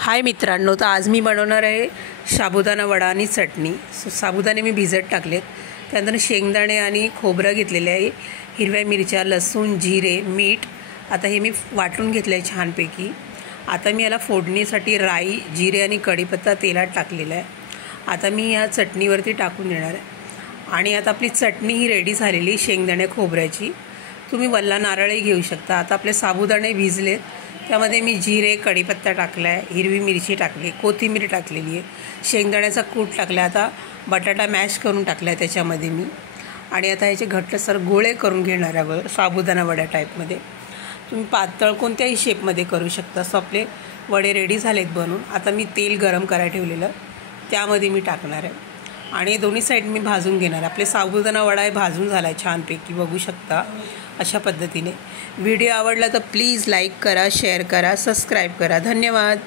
हाय मित्रांनो, तर आज मी बनवणार आहे साबुदाणा वडा आणि चटणी। साबुदाणे मी भिजत टाकलेत, त्यानंतर शेंगदाणे आणि खोबरं घेतलेले आहे, हिरव्या मिरच्या, लसूण, जिरे, मीठ। आता हे मी वाटून घेतलं आहे छानपैकी। आता मी याला फोडणीसाठी राई, जिरे आणि कढीपत्ता तेलात टाकलेला आहे। आता मी या चटणीवरती टाकून देणार आहे आणि आता आपली चटणी ही रेडी झालेली शेंगदाणे खोबऱ्याची। तुम्ही वल्ला नारळही घेऊ शकता। आता आपले साबुदाणे भिजलेत, त्यामध्ये मी जिरे, कढीपत्ता टाकला आहे, हिरवी मिरची टाकली, कोथिंबीर टाकलेली आहे, शेंगदाण्याचा कूट टाकला, आता बटाटा मॅश करून टाकला आहे त्याच्यामध्ये मी। आणि आता ह्याचे घट्टसर गोळे करून घेणार आहे साबुदाणा वड्या टाईपमध्ये। तुम्ही पातळ कोणत्याही शेपमध्ये करू शकता। सो आपले वडे रेडी झालेत बनून। आता मी तेल गरम करायला ठेवलेलं, त्यामध्ये मी टाकणार आहे आणि दोन्ही साईड मी भाजून घेणार। आपले साबुदाणा वडा आहे भाजून झाला आहे छानपैकी, बघू शकता अशा पद्धतीने। व्हिडिओ आवडला तर प्लीज लाईक करा, शेअर करा, सबस्क्राईब करा। धन्यवाद।